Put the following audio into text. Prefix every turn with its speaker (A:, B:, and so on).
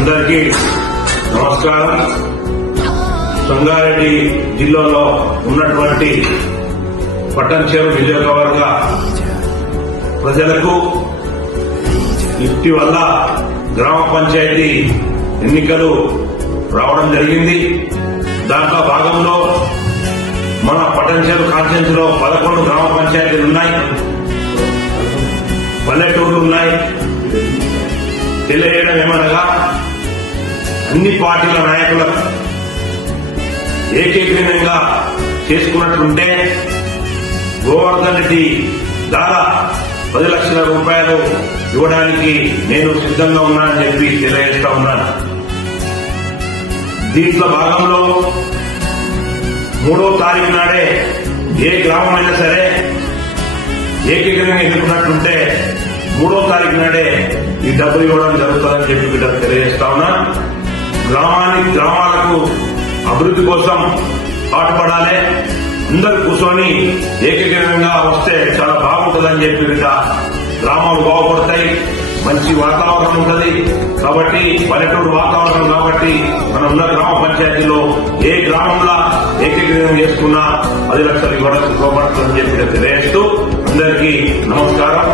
A: అందరికీ నమస్కారం. సంగారెడ్డి జిల్లాలో ఉన్నటువంటి పట్టణచేరు నియోజకవర్గ ప్రజలకు ఇటీవల గ్రామ పంచాయతీ ఎన్నికలు రావడం జరిగింది. దాంట్లో భాగంలో మన పట్టణచేరు కాన్స్టిట్యూన్స్లో పదకొండు గ్రామ పంచాయతీలు ఉన్నాయి. పల్లెటూర్లు ఉన్నాయి. తెలియజేయడం ఏమనగా అన్ని పార్టీల నాయకులకు ఏకీకృతంగా చేసుకున్నట్లుంటే గోవర్ధన్ రెడ్డి దాదా పది లక్షల రూపాయలు ఇవ్వడానికి నేను సిద్ధంగా ఉన్నానని చెప్పి తెలియజేస్తా ఉన్నాను. దీంట్లో భాగంలో మూడో తారీఖు నాడే ఏ గ్రామమైనా సరే ఏకీకరంగా ఎన్నుకున్నట్లుంటే మూడో తారీఖు నాడే ఈ డబ్బులు ఇవ్వడం జరుగుతుందని చెప్పి ఇక్కడ తెలియజేస్తా ఉన్నా. గ్రామానికి గ్రామాలకు అభివృద్ధి కోసం పాటుపడాలి. అందరు కూర్చొని ఏకగ్రీవంగా వస్తే చాలా బాగుంటుందని చెప్పి గ్రామాలు బాగుపడతాయి. మంచి వాతావరణం ఉంటుంది. కాబట్టి పల్లెటూరు వాతావరణం కాబట్టి మనం ఉన్న గ్రామ పంచాయతీలో ఏ గ్రామంలో ఏకగ్రీవం చేసుకున్నా పది లక్షలు ఇవ్వడం ఇవ్వబడుతుందని చెప్పి తెలియజేస్తూ అందరికీ నమస్కారం.